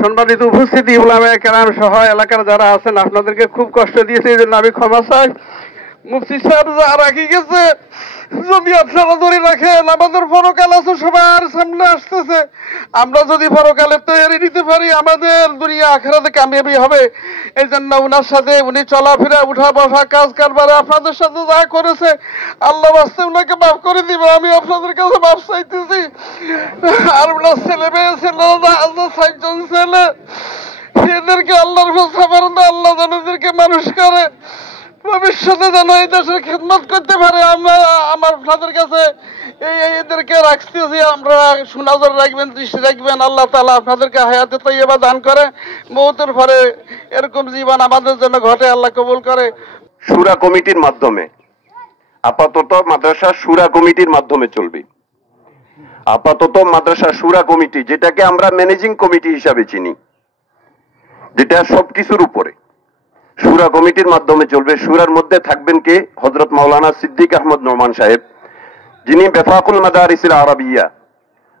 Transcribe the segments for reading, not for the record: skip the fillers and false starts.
সম্মানিত উপস্থিতি, উলামায়ে কেরাম সহ এলাকার যারা আছেন, আপনাদেরকে খুব কষ্ট দিয়েছে, এই জন্য আমি ক্ষমা চাই। মুফতি সাহেব যা রাখি গেছে, যদি আপনারা ধরে রাখেন, আমাদের পরকাল আছে, সবার সামনে আসতেছে। আমরা যদি পরকালের তৈরি নিতে পারি, আমাদের দুনিয়া আখিরাতে কামিয়াবি হবে। এই জন্য উনার সাথে উনি চলাফেরা, উঠা বসা, কাজ কারবারে আপনাদের সাথে যা করেছে, আল্লাহ বাস্তে উনাকে মাফ করে দিব। আমি আপনাদের কাছে মাফ চাইতেছি। আর উনার ছেলে মেয়ে ছিল, আল্লাহ 6 জন ছেলে, এদেরকে আল্লাহর সাফার আল্লাহ যেন এদেরকে মানুষ করে, ভবিষ্যতে যেন এই দেশের খেদমত করতে পারে। আমরা আপনাদের কাছে এদেরকে রাখতেছি, আমরা সুনজর রাখবেন, দৃষ্টি রাখবেন। আল্লাহ তাআলা আপনাদেরকে হায়াতে তৈয়বা দান করে, মওতের পরে এরকম জীবন আমাদের জন্য ঘটে, আল্লাহ কবুল করে। শুরা কমিটির মাধ্যমে, আপাতত মাদ্রাসা শুরা কমিটির মাধ্যমে চলবে। আপাতত মাদ্রাসা শুরা কমিটি, যেটাকে আমরা ম্যানেজিং কমিটি হিসাবে চিনি, যেটা সবকিছুর উপরে, শুরা কমিটির মাধ্যমে চলবে। শুরার মধ্যে থাকবেন কে? হযরত মাওলানা সিদ্দিক আহমদ নোমান সাহেব, যিনি বেফাকুল মাদারিসিল আরাবিয়া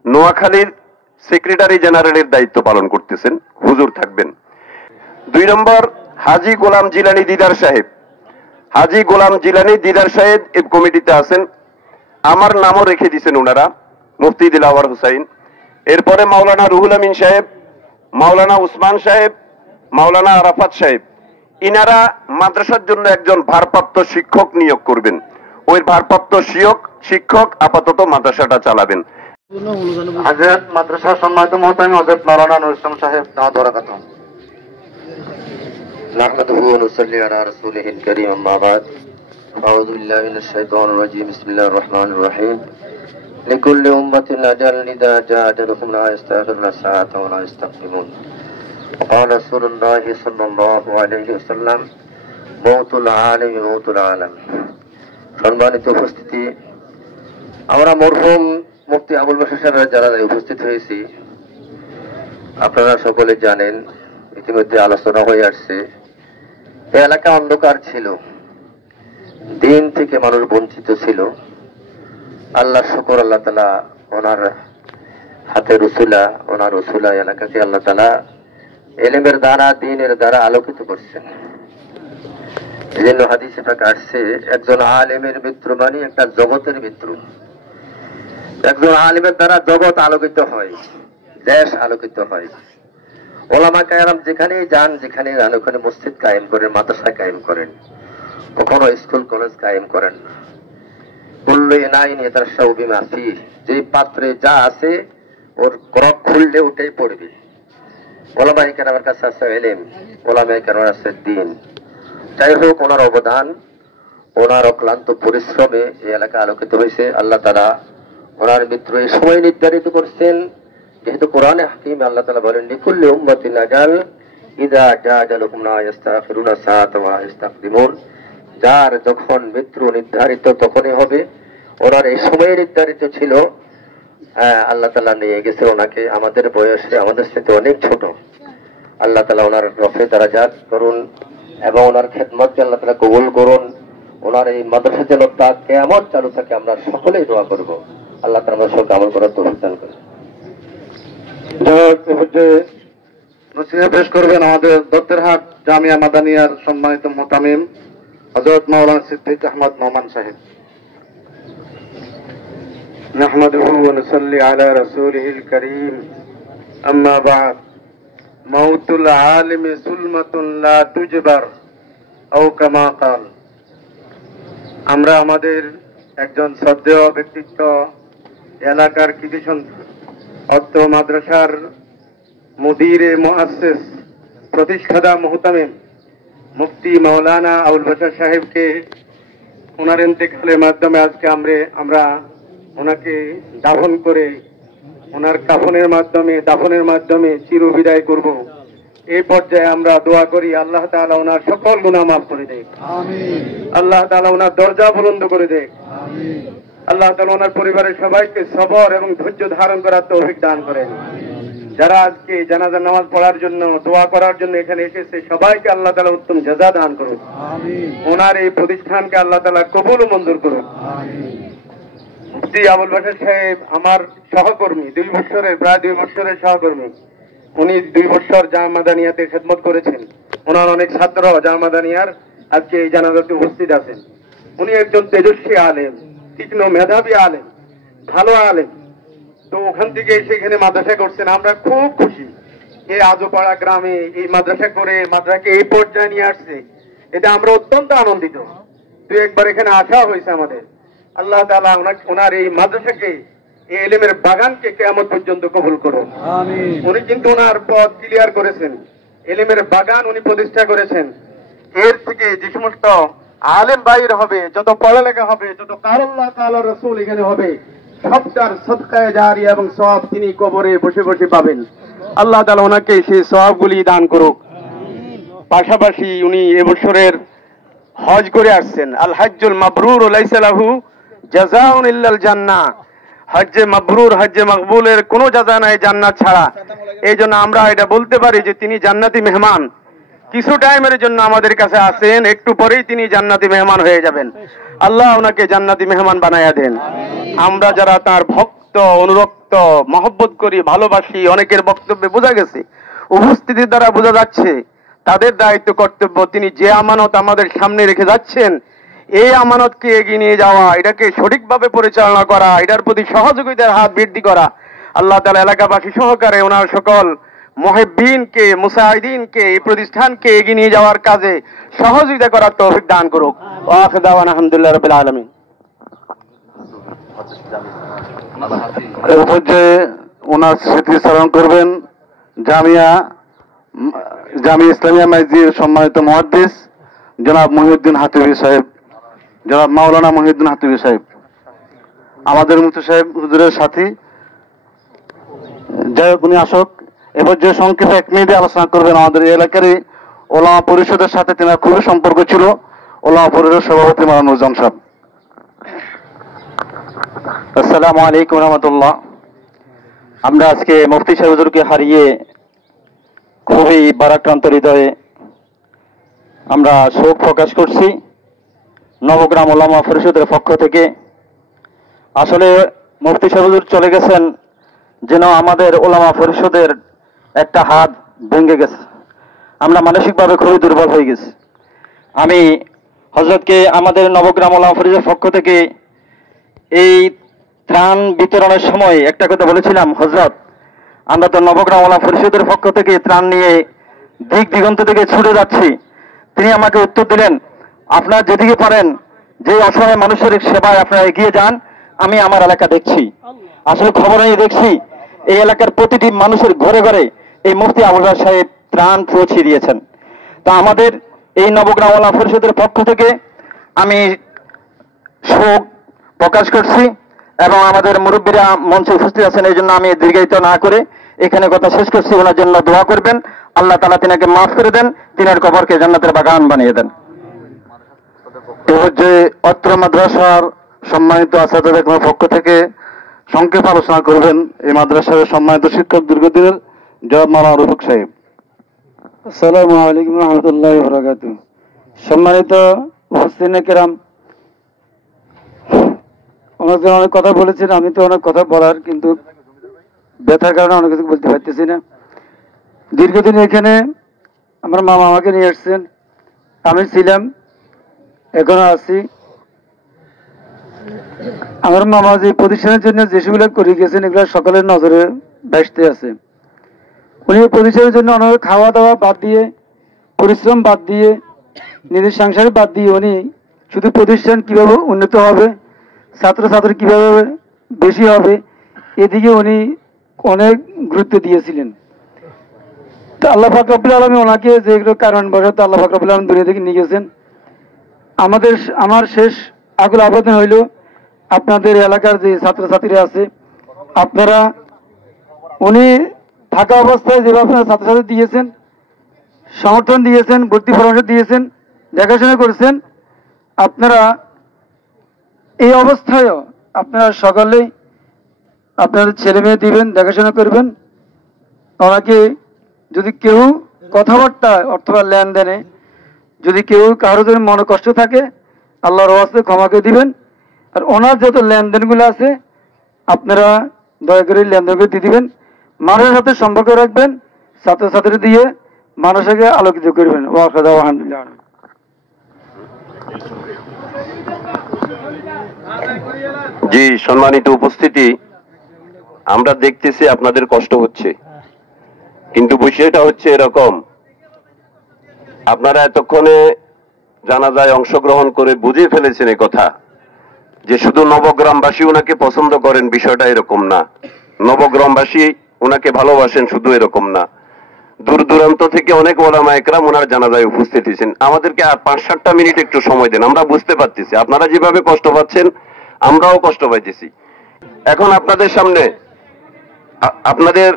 নোয়াখালীর সেক্রেটারি জেনারেলের দায়িত্ব পালন করতেছেন, হুজুর থাকবেন। 2 নম্বর হাজী গোলাম জিলানী দিদার সাহেব, হাজী গোলাম জিলানী দিদার সাহেব এই কমিটিতে আছেন। আমার নামও রেখে দিয়েছেন ওনারা, মুফতি দিলাওয়ার হুসাইন। এরপরে মাওলানা রুহুল আমিন সাহেব, মাওলানা উসমান সাহেব, মাওলানা আরাফাত সাহেব, ইনারা মাদ্রাসার জন্য একজন ভারপ্রাপ্ত শিক্ষক নিয়োগ করবেন। ওই ভারপ্রাপ্ত শিক্ষক আপাতত মাদ্রাসাটা চালাবেন। হযরত মাদ্রাসা সম্মানিত মুহতামিম হযরত মাওলানা নুরুল ইসলাম সাহেব, দাওয়াত বারাকাতুহু। নাহমাদুহু ওয়া নুসাল্লি আলা রাসূলিহিল কারীম, আম্মা বা'দ। আউযু বিল্লাহি মিনাশ শাইতানির রাজীম। বিসমিল্লাহির রহমানির রহিম। লিকুল্লি উম্মাতিন আজাল, ইযা জাআ আজালুহুম লা ইস্তাখিরুনা সাআতান ওয়া লা ইস্তাকদিমুন। وقال رسول الله صلى الله عليه وسلم موت العالم موت العالم। সম্মানিত উপস্থিতি, আমরা মরহুম মুফতি আবুল বাশার সাহেবের যারা উপস্থিত হয়েছি, আপনারা সকলে জানেন, ইতিমধ্যে আলোচনা হয়ে আসছে, এই এলাকা অন্ধকার ছিল, দিন থেকে মানুষ বঞ্চিত ছিল। আল্লাহ শুকর, আল্লাহ তাআলা ওনার হাতে রসুলা, ওনার রসুলা এলাকাকে আল্লাহ তাআলা এলেমের দ্বারা, দ্বীনের দ্বারা আলোকিত করছেন। এই জন্য হাদিসে পাক আসছে, একজন আলেমের মৃত্যু মানে একটা জগতের মৃত্যু। একজন আলেমের দ্বারা জগৎ আলোকিত হয়, দেশ আলোকিত হয়। ওলামা কেরাম যেখানেই যান, যেখানে যান, ওখানে মসজিদ কায়েম করেন, মাদ্রাসা কায়েম করেন, কখনো স্কুল কলেজ কায়েম করেন। কুল্লু ইনাইন ইয়াতাশাউ বিমা ফিহ, যে পাত্রে যা আছে ওর করক খুললে ওটাই পড়বে। ওলামায়ে কেরামের কাছে আছে ইলম, ওলামায়ে কেরামের আছে দ্বীন। যাই হোক, ওনার অবদান, ওনার অক্লান্ত পরিশ্রমে এই এলাকা আলোকিত হয়েছে। আল্লাহ তাআলা ওনার মৃত্যু এই সময় নির্ধারিত করছেন, যেহেতু কোরআনে হাকিমে আল্লাহ তাআলা বলেন, লিকুল্লি উম্মাতিন আজাল, ইযা জাআ আজালুহুম লা ইস্তাখিরুনা সাআতান ওয়া লা ইস্তাকদিমুন। যার যখন মৃত্যু নির্ধারিত তখনই হবে। ওনার এই সময় নির্ধারিত ছিল। আল্লাহ তাআলা নিয়ে গেছে ওনাকে, আমাদের বয়সে আমাদের সাথে অনেক ছোট। আল্লাহ তাআলা ওনার রফে দারাজাত করুন এবং ওনার খেদমতকে আল্লাহ তাআলা কবুল করুন। ওনার এই মাদ্রাসা যেন তা কিয়ামত চালু থাকে, আমরা সকলেই দোয়া করব। আল্লাহ তাআলা আমাদের সকলকে আমল করার তৌফিক দান করুন। নসিহত পেশ করবেন আমাদের দত্তেরহাট জামিয়া মাদানিয়ার সম্মানিত মুহতামিম হযরত মাওলানা সিদ্দিক আহমদ নোমান সাহেব। নাহমাদুহু ওয়া নুসাল্লি আলা রাসূলিহিল কারীম, আম্মা বা'দ। মাউতুল আলিমি সুলমাতুন লা তুজবার, আও কামা ক্বাল। আমরা আমাদের একজন শ্রদ্ধেয় ব্যক্তিত্ব, এলাকার কৃতি সন্তান, অত্র মাদ্রাসার মুদিরে মুআসসিস, প্রতিষ্ঠাতা মুহতামিম মুফতি মাওলানা আবুল বাশার সাহেবকে ওনার ইন্তেকালের মাধ্যমে আজকে আমরা ওনাকে দাফন করে, ওনার দাফনের মাধ্যমে চির বিদায় করব। এই পর্যায়ে আমরা দোয়া করি, আল্লাহ তাআলা ওনার সকল গুনাহ মাফ করে দেয়, আমিন। আল্লাহ তাআলা ওনার দরজা বুলন্দ করে দেয়, আমিন। আল্লাহ তাআলা ওনার পরিবারের সবাইকে সবর এবং ধৈর্য ধারণ করার তৌফিক দান করেন। যারা আজকে জানাজা নামাজ পড়ার জন্য, দোয়া করার জন্য এখানে এসেছে, সবাইকে আল্লাহ তাআলা উত্তম জাযা দান করুন, আমিন। ওনার এই প্রতিষ্ঠানকে আল্লাহ তাআলা কবুল ও মঞ্জুর করুন, আমিন। মুফতি আবুল বাশার সাহেব আমার সহকর্মী, প্রায় 2 বছরের সহকর্মী। উনি 2 বছর জামাদানিয়াতে খেদমত করেছেন। ওনার অনেক ছাত্র জামাদানিয়ার আজকে এই জানাজাতে উপস্থিত আছেন। উনি একজন তেজস্বী আলেম, তীক্ষ্ণ মেধাবী আলেম, ভালো আলেম। তো ওখান থেকে সেখানে মাদ্রাসা করছেন, আমরা খুব খুশি। এই আজোপাড়া গ্রামে এই মাদ্রাসা করে মাদ্রাসাকে এই পর্যায়ে নিয়ে আসছে, এটা আমরা অত্যন্ত আনন্দিত। তো একবার এখানে আসা হয়েছে আমাদের। আল্লাহ তাআলা ওনার এই মাদ্রাসাকে, এই এলেমের বাগানকে কিয়ামত পর্যন্ত কবুল করুন। উনি কিন্তু ওনার পথ ক্লিয়ার করেছেন, এলেমের বাগান উনি প্রতিষ্ঠা করেছেন। এর থেকে যে সমস্ত আলেম বাইর হবে, যত পড়ালেখা হবে, যত কাল আল্লাহ কাল রাসূল এখানে হবে, সবটার সদকায়ে জারিয়া এবং সওয়াব তিনি কবরে বসে বসে পাবেন। আল্লাহ তাআলা ওনাকে সেই সওয়াবগুলি দান করুক। পাশাপাশি উনি এবছরের হজ করে আসছেন। আল হজ্জুল মাবরুর লাইসা লাহু জাযাউন ইল্লাল জান্নাহ। হজ্জে মাবরুর, হজ্জে মকবুলের কোনো জাযা নাই জান্নাত ছাড়া। এই জন্য আমরা এটা বলতে পারি যে তিনি জান্নাতি মেহমান। কিছু টাইমের জন্য আমাদের কাছে আসেন, একটু পরেই তিনি জান্নাতি মেহমান হয়ে যাবেন। আল্লাহ ওনাকে জান্নাতি মেহমান বানায়া দেন। আমরা যারা তার ভক্ত, অনুরক্ত, মহব্বত করি, ভালোবাসি, অনেকের বক্তব্যে বোঝা গেছে, উপস্থিতির দ্বারা বোঝা যাচ্ছে তাদের দায়িত্ব কর্তব্য তিনি যে আমানত আমাদের সামনে রেখে যাচ্ছেন, এই আমানতকে এগিয়ে নিয়ে যাওয়া, এটাকে সঠিকভাবে পরিচালনা করা, এটার প্রতি সহযোগিতার হাত বৃদ্ধি করা। আল্লাহ তাআলা এলাকাবাসী সহকারে ওনার সকল মুহিব্বিনকে, মুসাইদিনকে, এই প্রতিষ্ঠানকে এগিয়ে নিয়ে যাওয়ার কাজে সহযোগিতা করার তৌফিক দান করুক। ওয়া আখিরু দাওয়ানা আলহামদুলিল্লাহি রাব্বিল আলামিন। এই পর্যায়ে ওনার স্মৃতিচারণ করবেন জামিয়া ইসলামিয়া মাইজির সম্মানিত মুহাদ্দিস জনাব মহিউদ্দিন হাতিবি সাহেব, জনাব মাওলানা মহিউদ্দিন হাতিবি সাহেব, আমাদের মুফতি সাহেব হুজুরের সাথী। যাই হোক, উনি আসক। এবার যে সংক্ষেপে 1 মিনিটে আলোচনা করবেন আমাদের এই এলাকারই ওলামা পরিষদের সাথে তেনার খুবই সম্পর্ক ছিল, ওলামা পরিষদের সভাপতি মাওলানা নুরুজ্জামান সাহেব। আসসালামু আলাইকুম রহমতুল্লাহ। আমরা আজকে মুফতি সাহেব হুজুরকে হারিয়ে খুবই ভারাক্রান্ত হৃদয়ে আমরা শোক প্রকাশ করছি নবগ্রাম ওলামা পরিষদের পক্ষ থেকে। আসলে মুফতি সাহেব হুজুর চলে গেছেন যেন আমাদের ওলামা পরিষদের একটা হাত ভেঙে গেছে। আমরা মানসিকভাবে খুবই দুর্বল হয়ে গেছি। আমি হযরতকে আমাদের নবগ্রাম ওলামা পরিষদের পক্ষ থেকে এই ত্রাণ বিতরণের সময় একটা কথা বলেছিলাম, হযরত আমরা তো নবগ্রাম ওলামা পরিষদের পক্ষ থেকে ত্রাণ নিয়ে দিক দিগন্ত থেকে ছুটে যাচ্ছি। তিনি আমাকে উত্তর দিলেন, আপনারা যেদিকে পারেন, যে অসহায় মানুষের সেবায় আপনারা এগিয়ে যান, আমি আমার এলাকা দেখছি। আসলে খবর নিয়ে দেখছি এই এলাকার প্রতিটি মানুষের ঘরে ঘরে এই মুফতি আবুল বাশার সাহেব ত্রাণ পৌঁছে দিয়েছেন। তা আমাদের এই নবগ্রাম ওলামা পরিষদের পক্ষ থেকে আমি শোক প্রকাশ করছি এবং আমাদের মুরব্বীরা মঞ্চে উপস্থিত আছেন, এই জন্য আমি দীর্ঘায়িত না করে এখানে কথা শেষ করছি। ওনার জন্য দোয়া করবেন, আল্লাহ তাআলা তিনাকে মাফ করে দেন, তিনার কবরকে জান্নাতের বাগান বানিয়ে দেন। এবার যে অত্র মাদ্রাসার সম্মানিত আসাদুদের পক্ষ থেকে সংক্ষেপ আলোচনা করবেন এই মাদ্রাসার সম্মানিত শিক্ষক দীর্ঘদিনের জনাব মাওলানা রফিক সাহেব। আসসালামু আলাইকুম রহমতুল্লাহি ওয়া বারাকাতুহু। সম্মানিত উপস্থিতি কেরাম, ওনাদের অনেক কথা বলেছেন, আমি তো অনেক কথা বলার কিন্তু ব্যথার কারণে অনেক কিছু বলতে পারতেছি না। দীর্ঘদিন এখানে আমার মামা আমাকে নিয়ে আসছেন, আমি ছিলাম, এখনো আছি। আমার মামা যে প্রতিষ্ঠানের জন্য যেসবগুলো করে গেছেন এগুলো সকলের নজরে ভাসতে আছে। উনি প্রতিষ্ঠানের জন্য অনেক খাওয়া দাওয়া বাদ দিয়ে, পরিশ্রম বাদ দিয়ে, নিজের সংসার বাদ দিয়ে উনি শুধু প্রতিষ্ঠান কিভাবে উন্নত হবে, ছাত্রছাত্রী কিভাবে বেশি হবে, এদিকে উনি অনেক গুরুত্ব দিয়েছিলেন। তো আল্লাহ পাক রব্বুল আলামিন ওনাকে যেগুলো কারণ বশত আল্লাহ পাক রব্বুল আলামিন দুনিয়া থেকে নিয়ে গেছেন। আমার শেষ আকুল আবেদন হইল, আপনাদের এলাকার যে ছাত্রছাত্রীরা আছে, আপনারা উনি থাকা অবস্থায় যেভাবে আপনারা ছাত্রছাত্রী দিয়েছেন, সমর্থন দিয়েছেন, ভর্তি পরামর্শ দিয়েছেন, দেখাশোনা করেছেন, আপনারা এই অবস্থায়ও আপনারা সকলেই আপনাদের ছেলে মেয়ে দিবেন, দেখাশোনা করবেন। ওনাকে যদি কেউ কথাবার্তা অথবা লেনদেনে যদি কেউ কারো যদি মনে কষ্ট থাকে, আল্লাহর ওয়াস্তে ক্ষমা করে দিবেন। আর ওনার যত লেনদেনগুলো আছে আপনারা দয়া করে লেনদেন করে দিয়ে দিবেন। মানুষের সাথে সম্পর্ক রাখবেন, ছাত্রছাত্রী দিয়ে মানুষকে আলোকিত করবেন। আলহামদুলিল্লাহ। জি, সম্মানিত উপস্থিতি, আমরা দেখতেছি আপনাদের কষ্ট হচ্ছে, কিন্তু বিষয়টা হচ্ছে এরকম, আপনারা এতক্ষণে জানাজায় অংশগ্রহণ করে বুঝে ফেলেছেন এই কথা যে শুধু নবগ্রামবাসী ওনাকে পছন্দ করেন, বিষয়টা এরকম না। নবগ্রামবাসী ওনাকে ভালোবাসেন শুধু এরকম না, দূর দূরান্ত থেকে অনেক ওলামা একরাম ওনার জানাজায় উপস্থিত হয়েছেন। আমাদেরকে আর 5-7টা মিনিট একটু সময় দেন, আমরা বুঝতে পারতেছি আপনারা যেভাবে কষ্ট পাচ্ছেন আমরাও কষ্ট পাইতেছি। এখন আপনাদের সামনে আপনাদের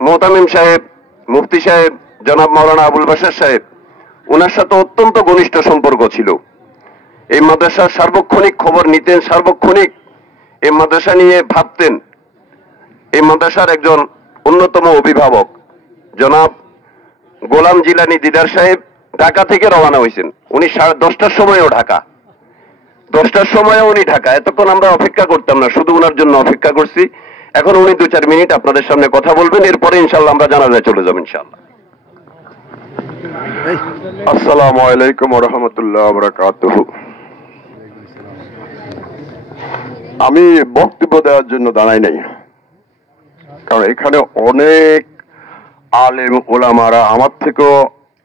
মোহতামিম সাহেব, মুফতি সাহেব, জনাব মাওলানা আবুল বাশার সাহেব, ওনার সাথে অত্যন্ত ঘনিষ্ঠ সম্পর্ক ছিল। এই মাদ্রাসার সার্বক্ষণিক খবর নিতেন, সার্বক্ষণিক এই মাদ্রাসা নিয়ে ভাবতেন। এই মাদ্রাসার একজন অন্যতম অভিভাবক জনাব গোলাম জিলানী দিদার সাহেব ঢাকা থেকে রওনা হয়েছেন। উনি 10টার সময়ও ঢাকা, 10টার সময়ও উনি ঢাকা। এতক্ষণ আমরা অপেক্ষা করতাম না, শুধু ওনার জন্য অপেক্ষা করছি। এখন উনি 2-4 মিনিট আপনাদের সামনে কথা বলবেন, এরপরে ইনশাল্লাহ আমরা জানাজায় চলে যাব ইনশাল্লাহ। আসসালামু আলাইকুম ওয়া রাহমাতুল্লাহি ওয়া বারাকাতুহু। আমি বক্তব্য দেওয়ার জন্য দাঁড়াই নাই, কারণ এখানে অনেক আলেম ওলামারা আমার থেকেও,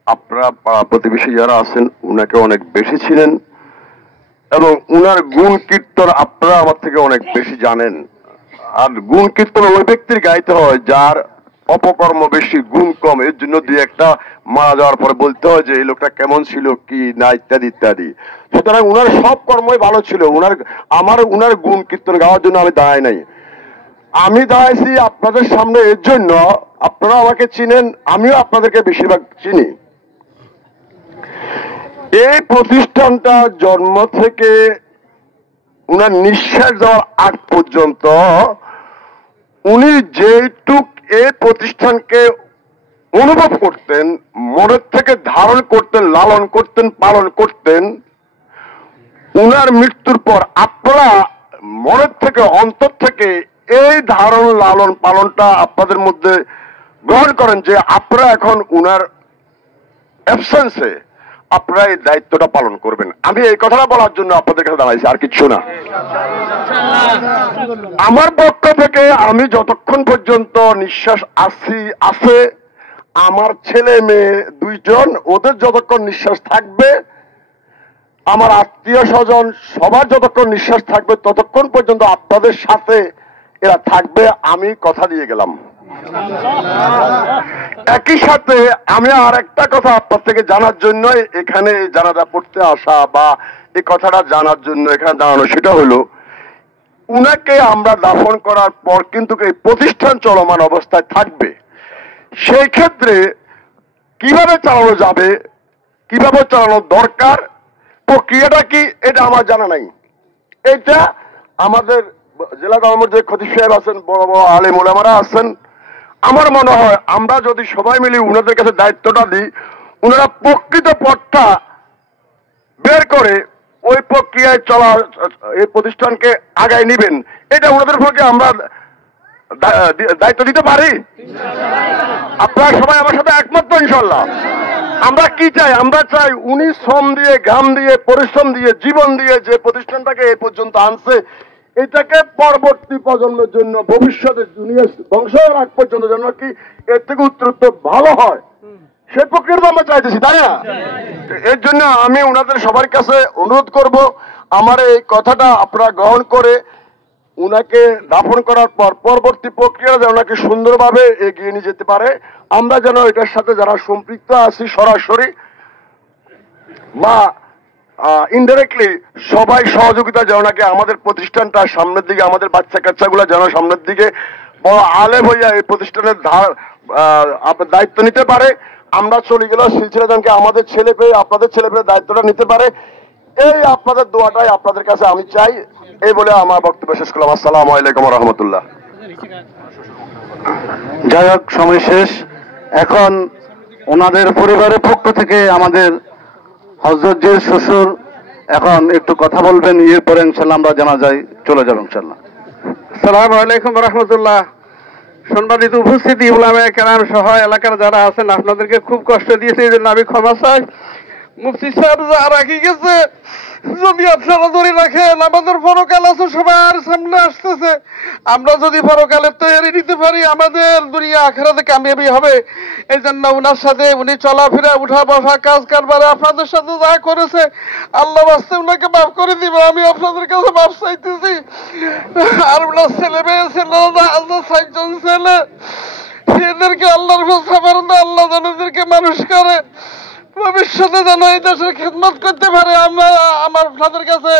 আপনারা প্রতিবেশী যারা আছেন উনাকে অনেক বেশি ছিলেন এবং উনার গুণ কীর্তন আপনারা আমার থেকে অনেক বেশি জানেন। আর গুণ কীর্তন ওই ব্যক্তির গাইতে হয় যার অপকর্ম বেশি, গুণ কম। এর জন্য 2-1টা মারা যাওয়ার পরে বলতে হয় যে এই লোকটা কেমন ছিল, কি না, ইত্যাদি ইত্যাদি। সুতরাং উনার সব কর্মই ভালো ছিল। উনার গুণ কীর্তন গাওয়ার জন্য আমি দাঁড়াই নাই। আমি দাঁড়াইছি আপনাদের সামনে এর জন্য, আপনারা আমাকে চিনেন, আমিও আপনাদেরকে বেশিরভাগ চিনি। এই প্রতিষ্ঠানটা জন্ম থেকে উনার নিঃশ্বাস যাওয়ার আগ পর্যন্ত উনি যেটুক এই প্রতিষ্ঠানকে অনুভব করতেন, মনের থেকে ধারণ করতেন, লালন করতেন, পালন করতেন, উনার মৃত্যুর পর আপনারা মনের থেকে, অন্তর থেকে এই ধারণ, লালন পালনটা আপনাদের মধ্যে গ্রহণ করেন যে আপনারা এখন উনার অ্যাবসেন্সে আপনারা এই দায়িত্বটা পালন করবেন। আমি এই কথাটা বলার জন্য আপনাদের কাছে দাঁড়াইছি, আর কিছু না। আমার পক্ষ থেকে আমি যতক্ষণ পর্যন্ত নিঃশ্বাস আছে, আমার ছেলে মেয়ে 2জন, ওদের যতক্ষণ নিঃশ্বাস থাকবে, আমার আত্মীয় স্বজন সবার যতক্ষণ নিঃশ্বাস থাকবে, ততক্ষণ পর্যন্ত আপনাদের সাথে এরা থাকবে, আমি কথা দিয়ে গেলাম। একই সাথে আমি আর একটা কথা আপনার থেকে জানার জন্য এখানে জানাজা পড়তে আসা বা এই কথাটা জানার জন্য এখানে দাঁড়ানো, সেটা হলো উনাকে আমরা দাফন করার পর কিন্তু এই প্রতিষ্ঠান চলমান অবস্থায় থাকবে। সেই ক্ষেত্রে কিভাবে চালানো যাবে, কিভাবে চালানো দরকার, প্রক্রিয়াটা কি, এটা আমার জানা নাই। এটা আমাদের জেলা আওয়ামীর যে খতিব সাহেব আছেন, বড় বড় আলেম ওলামারা আছেন, আমার মনে হয় আমরা যদি সবাই মিলে উনাদের কাছে দায়িত্বটা দিই, উনারা প্রকৃত পথটা বের করে ওই প্রক্রিয়ায় চলা, এই প্রতিষ্ঠানকে আগায় নিবেন, এটা ওনাদের পক্ষে আমরা দায়িত্ব দিতে পারি। আপনারা সবাই আমার সাথে একমত তো ইনশাল্লাহ? আমরা কি চাই? আমরা চাই উনি শ্রম দিয়ে, ঘাম দিয়ে, পরিশ্রম দিয়ে, জীবন দিয়ে যে প্রতিষ্ঠানটাকে এই পর্যন্ত আনছে, এটাকে পরবর্তী প্রজন্মের জন্য, ভবিষ্যতে দুনিয়া ধ্বংস হওয়ার আগ পর্যন্ত যেন কি এর থেকে উত্তরোত্তর ভালো হয়, সে প্রক্রিয়া আমরা চাইতেছি, তাই না? এর জন্য আমি ওনাদের সবার কাছে অনুরোধ করব, আমার এই কথাটা আপনারা গ্রহণ করে উনাকে দাফন করার পর পরবর্তী প্রক্রিয়া যেন ওনাকে সুন্দরভাবে এগিয়ে নিয়ে যেতে পারে। আমরা যেন এটার সাথে যারা সম্পৃক্ত আছি সরাসরি বা ইনডাইরেক্টলি সবাই সহযোগিতা যেন নাকি আমাদের প্রতিষ্ঠানটা সামনের দিকে, আমাদের বাচ্চা কাচ্চাগুলো যেন সামনের দিকে বড় আলেম হইয়া এই প্রতিষ্ঠানের দায়িত্ব নিতে পারে। আমরা চলে গেল সিলসিলাদানকে আমাদের ছেলে পেয়ে, আপনাদের ছেলে পেয়ে দায়িত্বটা নিতে পারে, এই আপনাদের দোয়াটাই আপনাদের কাছে আমি চাই। এই বলে আমার বক্তব্য শেষ করলাম। আসসালামু আলাইকুম ওয়া রাহমাতুল্লাহ। যাই হোক, সময় শেষ। এখন ওনাদের পরিবারের পক্ষ থেকে আমাদের হযরতজির শ্বশুর এখন একটু কথা বলবেন, এরপরে ইনশাল্লাহ আমরা জানাজায় চলে যাব ইনশাল্লাহ। আসসালামু আলাইকুম ওয়া রাহমাতুল্লাহ। সম্মানিত উপস্থিতি, উলামায়ে কেরাম সহ এলাকার যারা আছেন, আপনাদেরকে খুব কষ্ট দিয়েছে, এই জন্য আমি ক্ষমা চাই। মুফতি সাহেব যা রাখি গেছে, যদি আপনারা ধরে রাখেন, আমাদের পরকাল আছে, সবার সামনে আসতেছে। আমরা যদি পরকালের তৈরি নিতে পারি, আমাদের দুনিয়া আখিরাতে কামিয়াবি হবে। এই জন্য উনার সাথে উনি চলাফেরা, উঠা বসা, কাজ কারবারে আপনাদের সাথে যা করেছে, আল্লাহ বাস্তে উনাকে মাফ করে দিবে। আমি আপনাদের কাছে মাফ চাইতেছি। আর উনার ছেলে মেয়ে ছেলে, আল্লাহ 6 জন ছেলে, এদেরকে আল্লাহর সাফার, আল্লাহ যেন এদেরকে মানুষ করে, ভবিষ্যতে যেন এই দেশের খেদমত করতে পারে। আমরা আপনাদের কাছে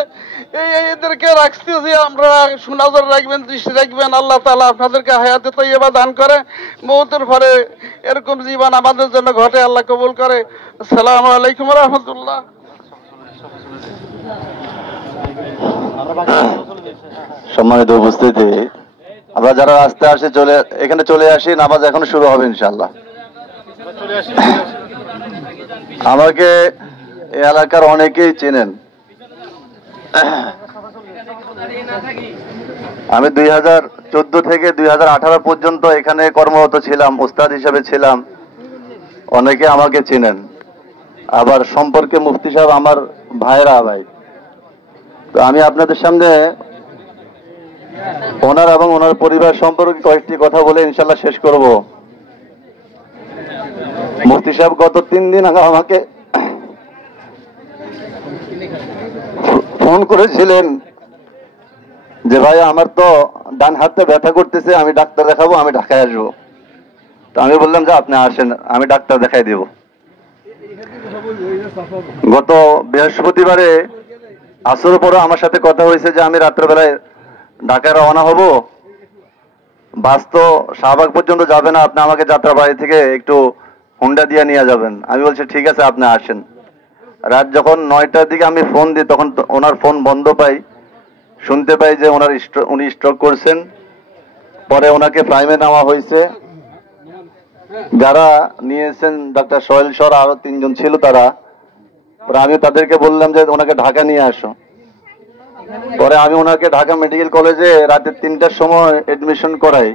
এদেরকে রাখতেছি, আমরা সুনজর রাখবেন, দৃষ্টি রাখবেন। আল্লাহ তাআলা আপনাদেরকে হায়াতে তৈয়বা দান করে, মওতের পরে এরকম জীবন আমাদের জন্য ঘটে, আল্লাহ কবুল করে। আসসালামু আলাইকুম ওয়া রাহমাতুল্লাহ। সম্মানিত উপস্থিতি, আমরা যারা রাস্তায় আসে এখানে চলে আসি, নামাজ এখন শুরু হবে ইনশাআল্লাহ। আমাকে এই এলাকার অনেকেই চেনেন। আমি 2014 থেকে 2018 পর্যন্ত এখানে কর্মরত ছিলাম, উস্তাদ হিসেবে ছিলাম। অনেকে আমাকে চেনেন। আবার সম্পর্কে মুফতি সাহেব আমার ভাইরা ভাই। তো আমি আপনাদের সামনে ওনার এবং ওনার পরিবার সম্পর্কে কয়েকটি কথা বলে ইনশাল্লাহ শেষ করব। মুফতি সাহেব গত 3 দিন আগে আমাকে ফোন করেছিলেন যে ভাই আমার তো ডান হাতে ব্যথা করতেছে, আমি ডাক্তার দেখাবো, আমি ঢাকায় আসবো। তো আমি বললাম যে আপনি আসেন, আমি ডাক্তার দেখাই দেব। গত বৃহস্পতিবারে আসরের পরে আমার সাথে কথা হয়েছে যে আমি রাত্রেবেলায় ঢাকায় রওনা হব, বাস তো শাহবাগ পর্যন্ত যাবে না, আপনি আমাকে যাত্রাবাড়ি থেকে একটু হুন্ডা দিয়ে নিয়ে যাবেন। আমি বলছি ঠিক আছে, আপনি আসেন। রাত যখন 9টার দিকে আমি ফোন দিই, তখন ওনার ফোন বন্ধ পাই, শুনতে পাই যে উনি স্ট্রোক করছেন। পরে ওনাকে প্রাইমে নেওয়া হয়েছে। যারা নিয়েছেন ডক্টর সোহেল সর, আরো 3 জন ছিল তারা। পরে আমি তাদেরকে বললাম যে ওনাকে ঢাকা নিয়ে আসো। পরে আমি ওনাকে ঢাকা মেডিকেল কলেজে রাতে 3টার সময় এডমিশন করাই।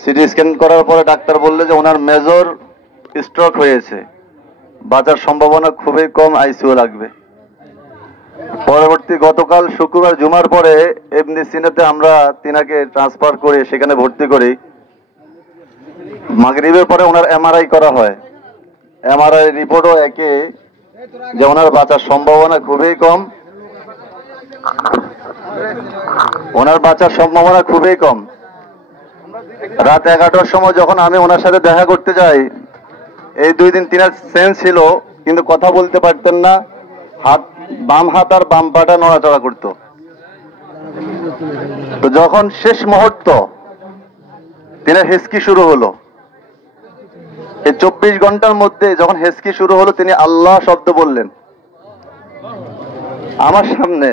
সিটি স্ক্যান করার পরে ডাক্তার বললে যে ওনার মেজর স্ট্রোক হয়েছে, বাঁচার সম্ভাবনা খুবই কম, আইসিইউ লাগবে। পরবর্তী গতকাল শুক্রবার জুমার পরে এমনি সিনেতে আমরা তিনাকে ট্রান্সফার করে সেখানে ভর্তি করি। মাগরিবের পরে ওনার এমআরআই করা হয়। এমআরআই রিপোর্টও একই, যে ওনার বাঁচার সম্ভাবনা খুবই কম, ওনার বাঁচার সম্ভাবনা খুবই কম। রাত 11টার সময় যখন আমি ওনার সাথে দেখা করতে যাই, এই 2 দিন তিনার সেন্স ছিল, কিন্তু কথা বলতে পারতেন না। বাম হাত আর বাম পাটা নড়াচড়া করত। তো যখন শেষ মুহূর্ত তিনার হেসকি শুরু হলো, এই 24 ঘন্টার মধ্যে যখন হেসকি শুরু হলো, তিনি আল্লাহ শব্দ বললেন আমার সামনে।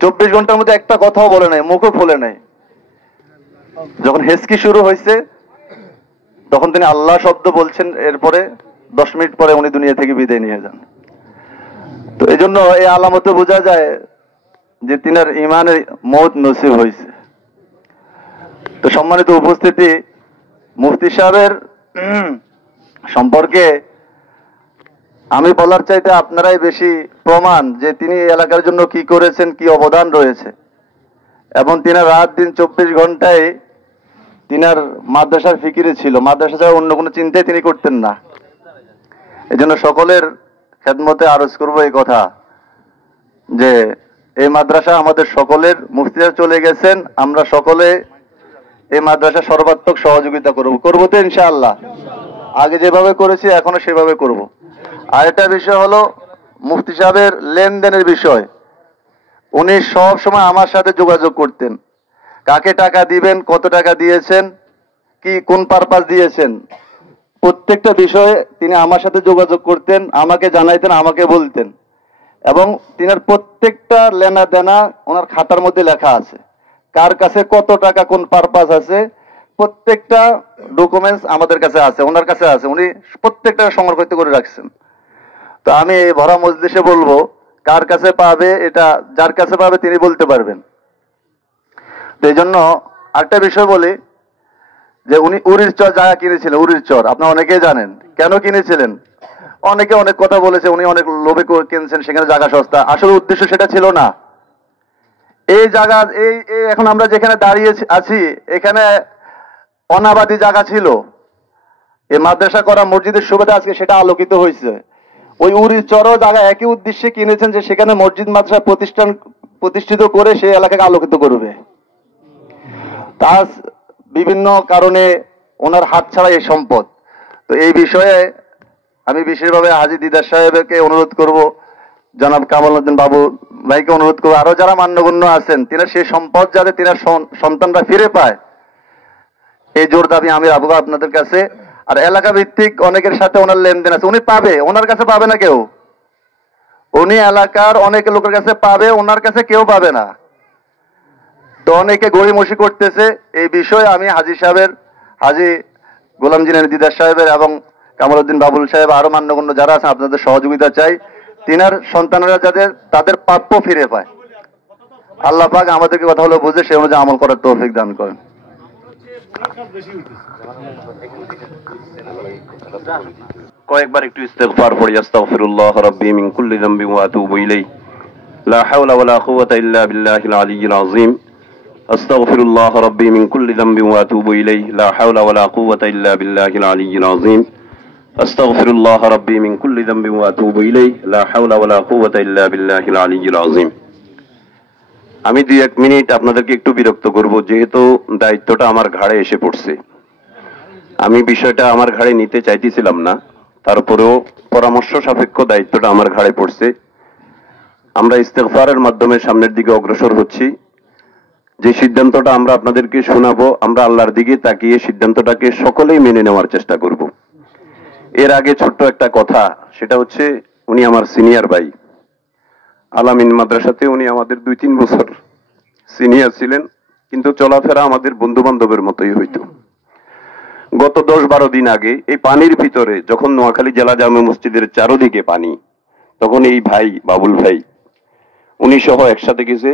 24 ঘন্টার মধ্যে একটা কথাও বলে নাই, মুখও খুলে নাই। যখন হেসকি শুরু হয়েছে তখন তিনি আল্লাহ শব্দ বলছেন। এরপরে 10 মিনিট পরে উনি দুনিয়া থেকে বিদায় নিয়ে যান। তো এই জন্য এই আলামতে বোঝা যায় যে তিনার ইমানের মওত নসিব হয়েছে। তো সম্মানিত উপস্থিতি, মুফতি সাহেবের সম্পর্কে আমি বলার চাইতে আপনারাই বেশি প্রমাণ যে তিনি এই এলাকার জন্য কি করেছেন, কি অবদান রয়েছে। এবং তিনার রাত দিন 24 ঘন্টায় তিনার মাদ্রাসার ফিকিরে ছিল, মাদ্রাসা ছাড়া অন্য কোনো চিন্তাই তিনি করতেন না। এই জন্য সকলের খেদমতে আরজ করবো এই কথা যে এই মাদ্রাসা আমাদের সকলের, মুফতি সাহেব চলে গেছেন, আমরা সকলে এই মাদ্রাসা সর্বাত্মক সহযোগিতা করবো তো ইনশাআল্লাহ। আগে যেভাবে করেছি এখনো সেভাবে করব। আর একটা বিষয় হলো মুফতি সাহেবের লেনদেনের বিষয়। উনি সব সময় আমার সাথে যোগাযোগ করতেন, কাকে টাকা দিবেন, কত টাকা দিয়েছেন, কি কোন পারপাস দিয়েছেন, প্রত্যেকটা বিষয়ে তিনি আমার সাথে যোগাযোগ করতেন, আমাকে জানাইতেন, আমাকে বলতেন। এবং তিনার প্রত্যেকটা লেনা দেনা ওনার খাতার মধ্যে লেখা আছে, কার কাছে কত টাকা কোন পারপাস আছে, প্রত্যেকটা ডকুমেন্টস আমাদের কাছে আছে, ওনার কাছে আছে। উনি প্রত্যেকটা সংরক্ষিত করে রাখছেন। তো আমি এই ভরা মজলিসে বলবো, কার কাছে পাবে, এটা যার কাছে পাবে তিনি বলতে পারবেন। তো এই জন্য আরেকটা বিষয় বলি, যে উনি উরির চর জায়গা কিনেছিলেন, উরির চর আপনারা অনেকেই জানেন। কেন কিনেছিলেন? অনেকে অনেক কথা বলেছে, উনি অনেক লোভে কিনেছেন, সেখানে জায়গা সস্তা। আসলে উদ্দেশ্য সেটা ছিল না। এই জায়গা এই এখন আমরা যেখানে দাঁড়িয়ে আছি, এখানে অনাবাদী জায়গা ছিল। এই মাদ্রাসা করা মসজিদের সুবিধা আজকে সেটা আলোকিত হয়েছে। ওই উরির চরও জায়গা একই উদ্দেশ্যে কিনেছেন যে সেখানে মসজিদ মাদ্রাসা প্রতিষ্ঠিত করে সেই এলাকাকে আলোকিত করবে। তার বিভিন্ন কারণে ওনার হাত ছাড়া এই সম্পদ। তো এই বিষয়ে আমি বিশেষভাবে হাজী দিদার সাহেবকে অনুরোধ করব, জনাব কামাল উদ্দিন বাবু ভাইকে অনুরোধ করবো, আরো যারা মান্যগণ্য আছেন, তিনি সেই সম্পদ যাতে তিনার সন্তানরা ফিরে পায়, এই জোর দাবি আমি রাখবো আপনাদের কাছে। আর এলাকা ভিত্তিক অনেকের সাথে ওনার লেনদেন আছে, উনি পাবে, ওনার কাছে পাবে না কেউ। উনি এলাকার অনেক লোকের কাছে পাবে, ওনার কাছে কেউ পাবে না। তো অনেকে গড়িমসি করতেছে। এই বিষয়ে আমি হাজী গোলাম জিলানী দিদার সাহেবের এবং কামাল উদ্দিন বাবুল সাহেব আরো মান্যগণ্য যারা আছেন, আপনাদের সহযোগিতা চাই, তিনার সন্তানেরা যাতে তাদের প্রাপ্য ফিরে পায়। আল্লাহ পাক আমাদেরকে কথা হলো বুঝে সে অনুযায়ী আমল করার তৌফিক দান করেন। কয়েকবার একটু ইস্তিগফার পড়ি। আস্তাগফিরুল্লাহ রাব্বি মিন কুল্লি যামবিন ওয়া আতুবু ইলাইহি লা হাওলা ওয়া লা কুওয়াতা ইল্লা বিল্লাহিল আলিয়্যিল আযীম। আস্তাগফিরুল্লাহ রাব্বি মিন কুল্লি যামবিন ওয়া আতুবু ইলাইহি লা হাওলা ওয়া লা কুওয়াতা ইল্লা বিল্লাহিল আলিয়্যিল আযীম। আস্তাগফিরুল্লাহ রাব্বি মিন কুল্লি যামবিন ওয়া আতুবু ইলাইহি লা হাওলা ওয়া লা কুওয়াতা ইল্লা বিল্লাহিল আলিয়্যিল আযীম। আমি 2-1 মিনিট আপনাদেরকে একটু বিরক্ত করব, যেহেতু দায়িত্বটা আমার ঘাড়ে এসে পড়ছে। আমি বিষয়টা আমার ঘাড়ে নিতে চাইতেছিলাম না, তারপরেও পরামর্শ সাপেক্ষ দায়িত্বটা আমার ঘাড়ে পড়ছে। আমরা ইস্তেগফারের মাধ্যমে সামনের দিকে অগ্রসর হচ্ছি। যে সিদ্ধান্তটা আমরা আপনাদেরকে শোনাবো, আমরা আল্লাহর দিকে তাকিয়ে সিদ্ধান্তটাকে সকলেই মেনে নেওয়ার চেষ্টা করব। এর আগে ছোট্ট একটা কথা, সেটা হচ্ছে উনি আমার সিনিয়র ভাই। আলামিন মাদ্রাসাতে উনি আমাদের 2-3 বছর সিনিয়র ছিলেন, কিন্তু চলাফেরা আমাদের বন্ধু বান্ধবের মতোই হইতো। গত 10-12 দিন আগে এই পানির ভিতরে যখন নোয়াখালী জেলা জামে মসজিদের চারদিকে পানি, তখন এই ভাই বাবুল ভাই উনি সহ একসাথে গেছে।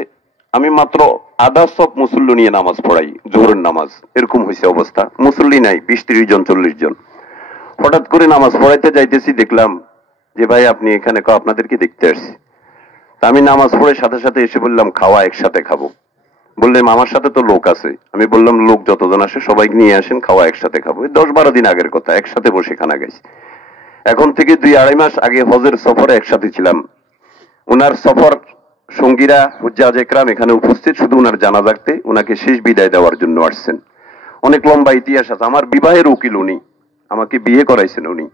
আমি মাত্র আধা সব মুসল্লি নিয়ে নামাজ পড়াই, জোহরের নামাজ, এরকম হয়েছে অবস্থা। মুসল্লি নাই, 20-30 জন 40 জন। হঠাৎ করে নামাজ পড়াইতে যাইতেছি, দেখলাম যে ভাই আপনি এখানে, আপনাদেরকে দেখতে আসছি। তা আমি নামাজ পড়ে সাথে সাথে এসে বললাম খাওয়া একসাথে খাবো। বললেন আমার সাথে তো লোক আছে। আমি বললাম লোক যতজন আসে সবাই নিয়ে আসেন, খাওয়া একসাথে খাবো। 10-12 দিন আগের কথা, একসাথে বসে খানা গেছি। এখন থেকে 2-2.5 মাস আগে হজের সফরে একসাথে ছিলাম। উনার সফর সঙ্গীরা হুজ্জাজ একরাম এখানে উপস্থিত, শুধু উনার জানাজাতে উনাকে শেষ বিদায় দেওয়ার জন্য আসছেন। অনেক লম্বা ইতিহাস আছে। আমার বিবাহের উকিল উনি, আমাকে বিয়ে করাইছেন উনি।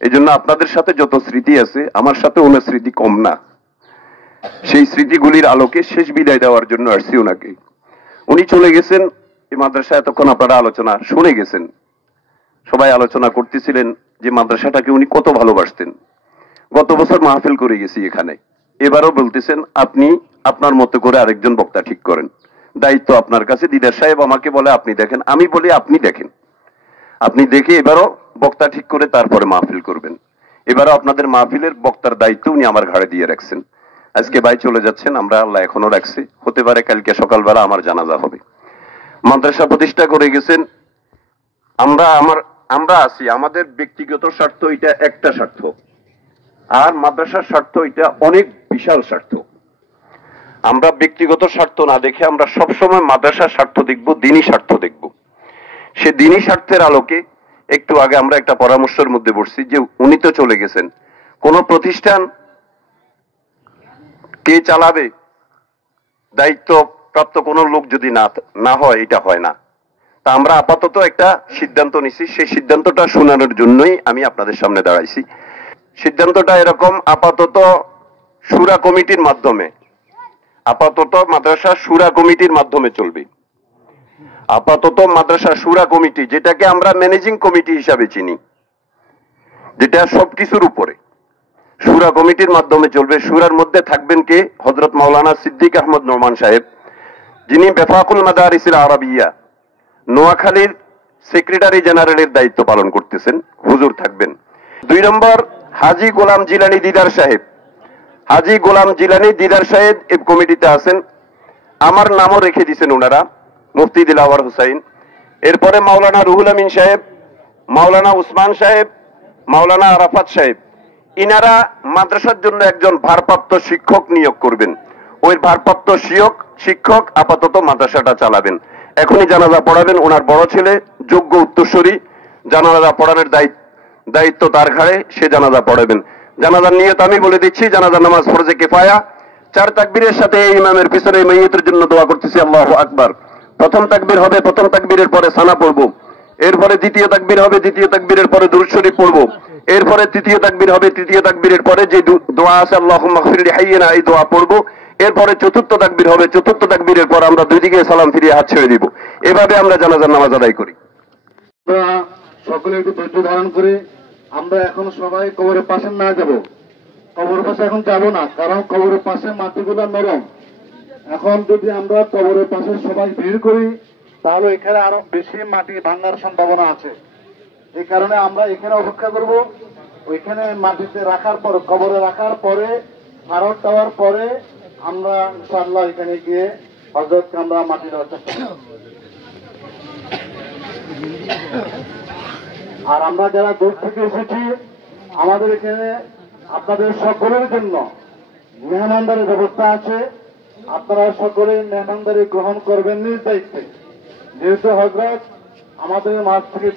এই জন্য আপনাদের সাথে যত স্মৃতি আছে, আমার সাথে ওনার স্মৃতি কম না। সেই স্মৃতিগুলির আলোকে শেষ বিদায় দেওয়ার জন্য আসছি ওনাকে। উনি চলে গেছেন। এই মাদ্রাসা এতক্ষণ আপনারা আলোচনা শুনে গেছেন, সবাই আলোচনা করতেছিলেন যে মাদ্রাসাটাকে উনি কত ভালোবাসতেন। গত বছর মাহফিল করে গেছি এখানে, এবারও বলতেছেন আপনি আপনার মতো করে আরেকজন বক্তা ঠিক করেন, দায়িত্ব আপনার কাছে। দিদার সাহেব আমাকে বলে আপনি দেখেন, আমি বলি আপনি দেখেন, আপনি দেখে এবারও বক্তা ঠিক করে তারপরে মাহফিল করবেন। এবারও আপনাদের মাহফিলের বক্তার দায়িত্ব উনি আমার ঘাড়ে দিয়ে রাখছেন। আজকে ভাই চলে যাচ্ছেন, আমরা আল্লাহ এখনো রাখছি, হতে পারে কালকে সকালবেলা আমার জানাজা হবে। মাদ্রাসা প্রতিষ্ঠা করে গেছেন। আমরা আছি, আমাদের ব্যক্তিগত স্বার্থ এটা একটা স্বার্থ, আর মাদ্রাসার স্বার্থ এটা অনেক বিশাল স্বার্থ। আমরা ব্যক্তিগত স্বার্থ না দেখে আমরা সবসময় মাদ্রাসার স্বার্থ দেখব, দিনী স্বার্থ দেখব। সে দিনী স্বার্থের আলোকে একটু আগে আমরা একটা পরামর্শের মধ্যে বসছি যে উনি তো চলে গেছেন, কোন প্রতিষ্ঠান কে চালাবে, দায়িত্ব প্রাপ্ত কোন লোক যদি না হয়, এটা হয় না। তা আমরা আপাতত একটা সিদ্ধান্ত নিছি, সেই সিদ্ধান্তটা শোনানোর জন্যই আমি আপনাদের সামনে দাঁড়াইছি। সিদ্ধান্তটা এরকম, আপাতত শুরা কমিটির মাধ্যমে, আপাতত মাদ্রাসা শুরা কমিটির মাধ্যমে চলবে। আপাতত মাদ্রাসা শুরা কমিটি, যেটাকে আমরা ম্যানেজিং কমিটি হিসাবে চিনি, যেটা সবকিছুর উপরে, শুরা কমিটির মাধ্যমে চলবে। শুরার মধ্যে থাকবেন কে? হযরত মাওলানা সিদ্দিক আহমদ নোমান সাহেব, যিনি বেফাকুল মাদারিসিল আরাবিয়া নোয়াখালীর সেক্রেটারি জেনারেলের দায়িত্ব পালন করতেছেন, হুজুর থাকবেন। 2 নম্বর হাজী গোলাম জিলানী দিদার সাহেব, হাজী গোলাম জিলানী দিদার সাহেব এই কমিটিতে আছেন। আমার নামও রেখে দিয়েছেন ওনারা, মুফতি দিলাওয়ার হুসাইন। এরপরে মাওলানা রুহুল আমিন সাহেব, মাওলানা উসমান সাহেব, মাওলানা আরাফাত সাহেব, ইনারা মাদ্রাসার জন্য একজন ভারপ্রাপ্ত শিক্ষক নিয়োগ করবেন। ওই ভারপ্রাপ্ত শিক্ষক আপাতত মাদ্রাসাটা চালাবেন। এখনই জানাজা পড়াবেন ওনার বড় ছেলে, যোগ্য উত্তরসূরি, জানাজা পড়ানোর দায়িত্ব তার ঘাড়ে, সে জানাজা পড়াবেন। জানাজার নিয়ত আমি বলে দিচ্ছি, জানাজার নামাজ ফরজে কিফায়া, 4 তাকবীরের সাথে এই ইমামের পিছনে মাইয়িতের জন্য দোয়া করতেছি, আল্লাহু আকবার। প্রথম তাকবীর হবে, প্রথম তাকবীরের পরে সানা পড়বো, এরপরে দ্বিতীয় তাকবীর হবে, দ্বিতীয় তাকবীরের পরে দুরূদ শরীফ পড়বো, এরপরে তৃতীয় তাকবীর হবে, তৃতীয় তাকবীরের পরে যে দোয়া আছে আল্লাহুম্মা গফির লি হাইয়িনা, এই দোয়া পড়বো। এরপরে চতুর্থ তাকবীর হবে, চতুর্থ তাকবীরের পর আমরা দুই দিকে সালাম ফিরিয়ে হাত ছেড়ে দিব। এভাবে আমরা জানাজার নামাজ আদায় করি। সকলে একটু ধৈর্য ধারণ করে আমরা এখন সবাই কবরের পাশে না যাব, কবরের পাশে এখন যাব না, কারণ কবরের পাশে মাটিগুলো নরম। এখন যদি আমরা কবরের পাশে সবাই ভিড় করি তাহলে এখানে আরো বেশি মাটি ভাঙার সম্ভাবনা আছে। এই কারণে আমরা এখানে অপেক্ষা করব, ওইখানে মাটিতে রাখার পর, কবরে রাখার পরে, ফারত দেওয়ার পরে আমরা ইনশাআল্লাহ এখানে গিয়ে হযরতকে আমরা মাটি দেওয়ার চেষ্টা করব। আর আমরা যারা দূর থেকে এসেছি, আমাদের এখানে আপনাদের সকলের জন্য মেহমানদারির ব্যবস্থা আছে। আপনারা সকলে মেহমানদারি গ্রহণ করবেন নিজ দায়িত্বে, যেহেতু হযরত আমাদের মাঝ থেকে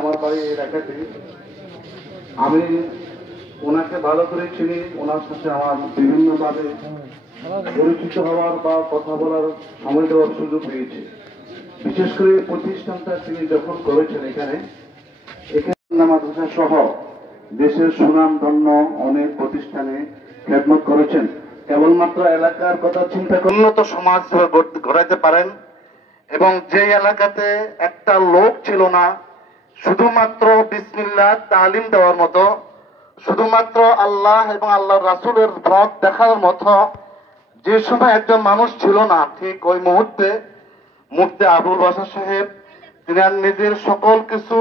আমার বাড়ি এলাকাতে। আমি ওনাকে ভালো করে চিনি, ওনার সাথে আমার বিভিন্নভাবে পরিচিত হওয়ার বা কথা বলার সময় দেওয়ার সুযোগ পেয়েছি। বিশেষ করে প্রতিষ্ঠানটা তিনি যখন করেছেন এখানে মাদ্রাসা সহ দেশের সুনাম ধন্য অনেক প্রতিষ্ঠানে খেদমত করেছেন। কেবলমাত্র এলাকার কথা চিন্তা করে উন্নত সমাজ গড়াইতে পারেন। এবং যে এলাকাতে একটা লোক ছিল না, শুধুমাত্র বিসমিল্লাহ তালিম দেওয়ার মতো, শুধুমাত্র আল্লাহ এবং আল্লাহর রাসূলের পথ দেখার মতো যে সময় একজন মানুষ ছিল না, ঠিক ওই মুহূর্তে মুফতি আবুল বাশার সাহেব তিনি নিজের সকল কিছু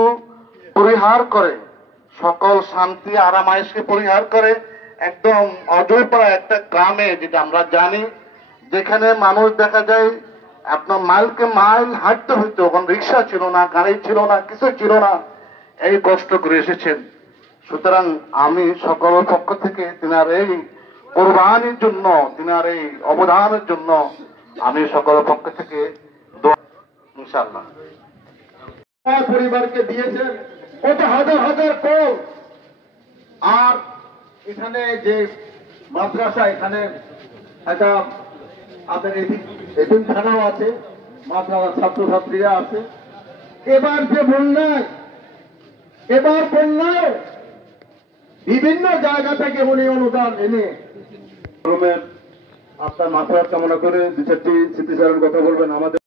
পরিহার করে, সকল শান্তি আরামায়েশকে পরিহার করে একদম অজয়পাড়া একটা গ্রামে, যেটা আমরা জানি, যেখানে মানুষ দেখা যায় আপনার মাইলকে মাইল হাঁটতে হইতো, ওখানে রিক্সা ছিল না, গাড়ি ছিল না, কিছু ছিল না, এই কষ্ট করে এসেছেন। সুতরাং আমি সকলের পক্ষ থেকে তিনার এই কোরবানির জন্য, তিনার এই অবদানের জন্য আমি সকলের পক্ষ থেকে ইনশাআল্লাহ পরিবারকে দিয়েছেন কত হাজার হাজার কল। আর এখানে যে মাদ্রাসা, এখানে একটা আপনার এতিমখানাও আছে, মাদ্রাসার ছাত্রছাত্রীরা আছে। এবার যে বন্যায় বিভিন্ন জায়গা থেকে উনি অনুদান এনে আপনার মাথা কামনা করে 2-4টি স্মৃতিচারণ কথা বলবেন আমাদের।